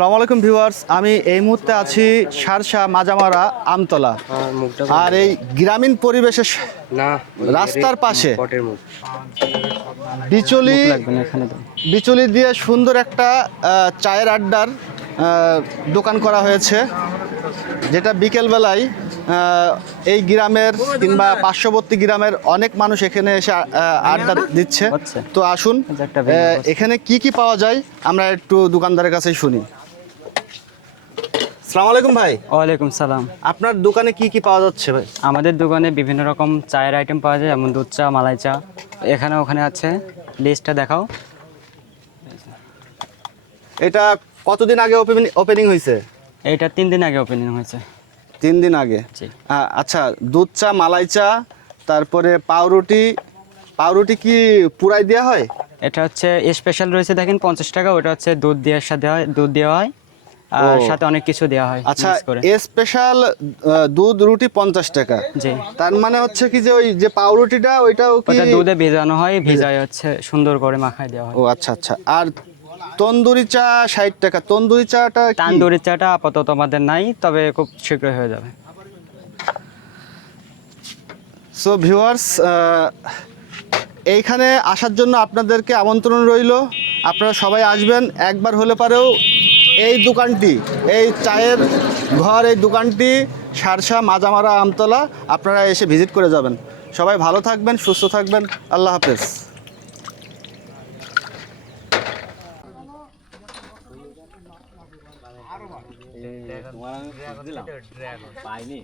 আসসালামু আলাইকুম ভিউয়ার্স, আমি এই মুহূর্তে আছি সারসা মাজামারা আমতলা। আর এই গ্রামীণ পরিবেশে রাস্তার পাশে বিচুলি দিয়ে সুন্দর একটা চায়ের আড্ডার দোকান করা হয়েছে, যেটা বিকেলবেলায় এই গ্রামের কিংবা পার্শ্ববর্তী গ্রামের অনেক মানুষ এখানে এসে আড্ডা দিচ্ছে। তো আসুন এখানে কি কি পাওয়া যায় আমরা একটু দোকানদারের কাছেই শুনি। আসসালামু আলাইকুম ভাই। ওয়ালাইকুম সালাম। আপনার দোকানে কি কি পাওয়া যাচ্ছে ভাই? আমাদের দোকানে বিভিন্ন রকম চায়ের আইটেম পাওয়া যায়, যেমন দুধ চা, মালাই চা। এখানে ওখানে আছে, লিস্টটা দেখাও। এটা কতদিন আগে ওপেনিং হয়েছে? এইটা 3 দিন আগে ওপেনিং হয়েছে। 3 দিন আগে? জি। আচ্ছা, দুধ চা, মালাই চা, তারপরে পাউরুটি কি পুরাই দেওয়া হয়? এটা হচ্ছে স্পেশাল রয়েছে, দেখেন 50 টাকা। ওটা হচ্ছে দুধ দেওয়ার সাথে হয়, দুধ দেওয়া হয় আর সাথে অনেক কিছু দেওয়া হয়। আচ্ছা, স্পেশাল দুধ রুটি 50 টাকা। জি। তার মানে হচ্ছে কি যে ওই যে পাউরুটিটা ওইটাও কি দুধে ভেজানো হয়, ভিজায় হচ্ছে সুন্দর করে মাখায় দেওয়া হয়। ও আচ্ছা আচ্ছা। আর তন্দুরি চা 60 টাকা। তন্দুরি চাটা কি? তন্দুরি চাটা আপাতত আমাদের নাই, তবে খুব শীঘ্রই হয়ে যাবে। সো ভিউয়ার্স, এইখানে আসার জন্য আপনাদেরকে আমন্ত্রণ রইল। আপনারা সবাই আসবেন, একবার হলে পারেও এই দোকানটি, এই চায়ের ঘর, এই দোকানটি সারসা মাজামারা আমতলা, আপনারা এসে ভিজিট করে যাবেন। সবাই ভালো থাকবেন, সুস্থ থাকবেন। আল্লাহ হাফেজ। পাইনি।